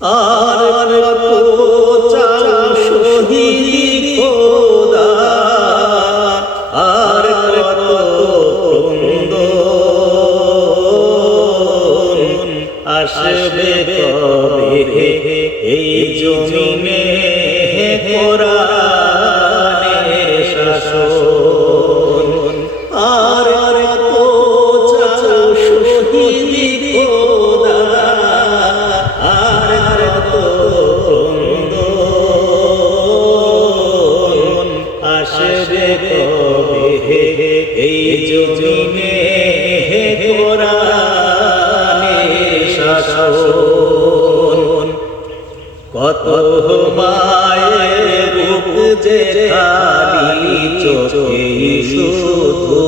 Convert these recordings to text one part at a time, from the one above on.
আর চাও শহীদ খোদা আর কত আসবে কবে? এই জমিনে কোরআনের কোরআনের শাসন। কত মায়ের চোখে শুধু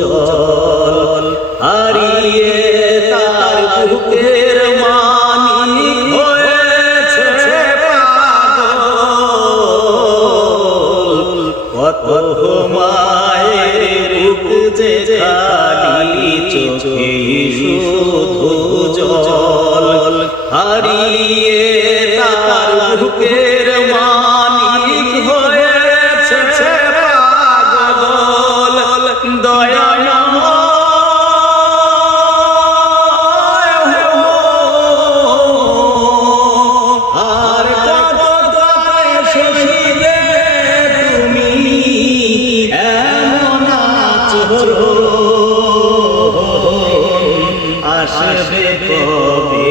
জল হারিয়ে তার বুকের মানি হয়েছে কত মায়ের জল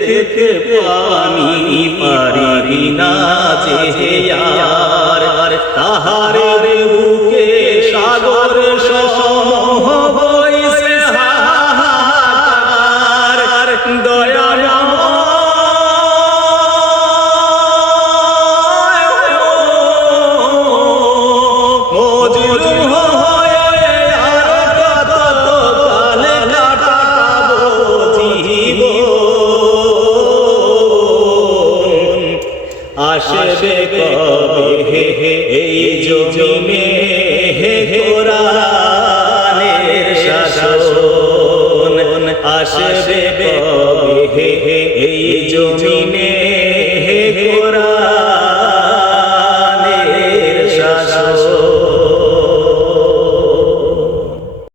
দেখতে পানি পারি না যে আর তাহারে আসবে কবে এই জমিনে হে কোরআনের শাসন আসবে কবে এই জমিনে